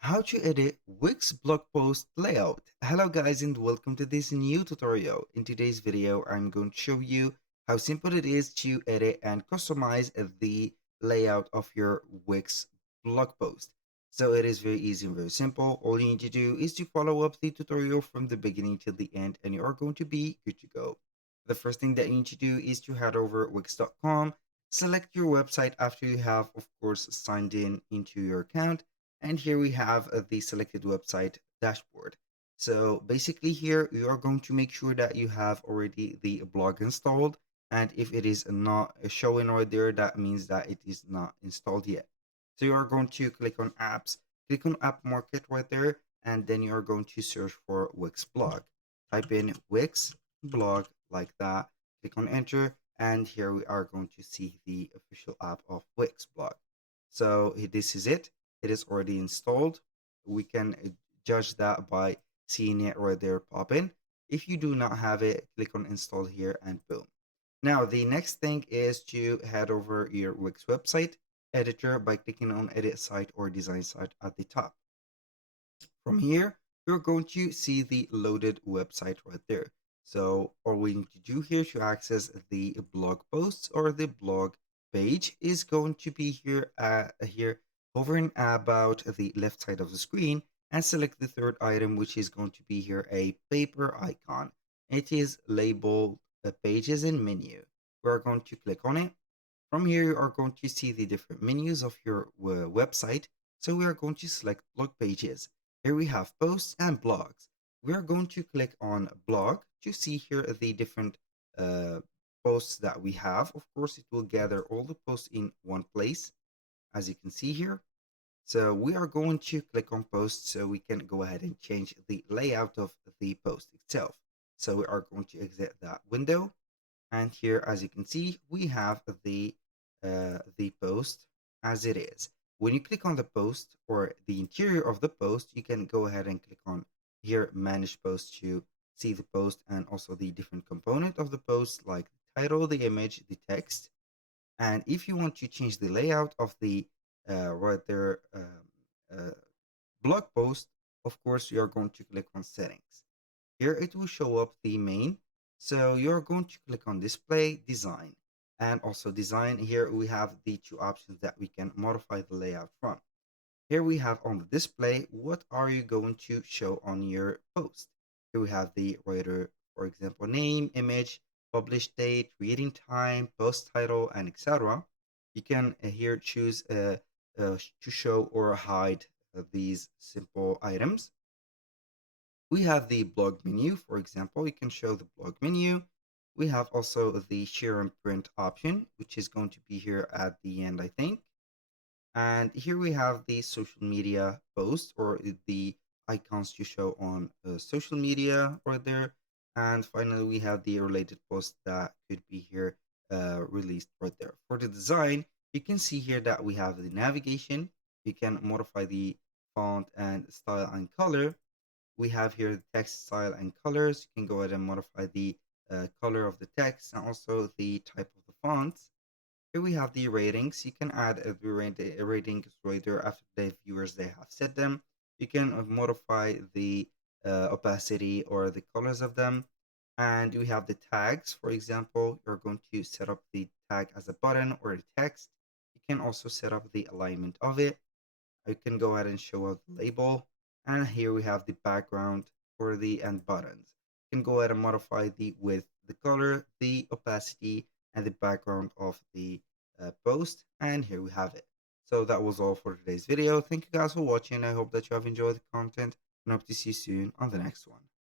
How to edit Wix blog post layout. Hello guys and welcome to this new tutorial. In today's video, I'm going to show you how simple it is to edit and customize the layout of your Wix blog post. So it is very easy and very simple. All you need to do is to follow up the tutorial from the beginning till the end and you are going to be good to go. The first thing that you need to do is to head over wix.com, select your website after you have, of course, signed in into your account, and here we have the selected website dashboard. So basically here you are going to make sure that you have already the blog installed, and if it is not showing right there, that means that it is not installed yet. So you are going to click on apps, click on app market right there, and then you are going to search for Wix blog. Type in Wix blog like that, click on enter, and here we are going to see the official app of Wix blog. So this is it. It is already installed. We can judge that by seeing it right there pop in. If you do not have it, click on install here and boom. Now, the next thing is to head over your Wix website editor by clicking on edit site or design site at the top. From here, you're going to see the loaded website right there. So all we need to do here to access the blog posts or the blog page is going to be here hovering about the left side of the screen and select the third item, which is going to be here a paper icon. It is labeled pages and menu. We're going to click on it. From here, you are going to see the different menus of your website. So we are going to select blog pages. Here we have posts and blogs. We are going to click on blog to see here the different uh, posts that we have. Of course, it will gather all the posts in one place, as you can see here. So we are going to click on posts so we can go ahead and change the layout of the post itself. So we are going to exit that window. And here, as you can see, we have the post as it is. When you click on the post or the interior of the post, you can go ahead and click on here, manage post, to see the post and also the different component of the post, like the title, the image, the text. And if you want to change the layout of the right there uh, blog post, of course, you are going to click on settings. Here it will show up the main. So you're going to click on display, design, and also design. Here we have the two options that we can modify the layout from. Here we have on the display, what are you going to show on your post? Here we have the writer, for example, name, image, publish date, reading time, post title, and etc. You can here choose to show or hide these simple items. We have the blog menu, for example, you can show the blog menu. We have also the share and print option, which is going to be here at the end, I think. And here we have the social media post or the icons to show on social media right there. And finally, we have the related post that could be here released right there. For the design, you can see here that we have the navigation. You can modify the font and style and color. We have here the text style and colors. You can go ahead and modify the color of the text and also the type of the fonts. Here we have the ratings. You can add a rating right there after the viewers they have set them. You can modify the opacity or the colors of them. And we have the tags. For example, you're going to set up the tag as a button or a text. You can also set up the alignment of it. You can go ahead and show out the label. And here we have the background for the end buttons. You can go ahead and modify the width, the color, the opacity, and the background of the post. And here we have it. So that was all for today's video. Thank you guys for watching. I hope that you have enjoyed the content and hope to see you soon on the next one.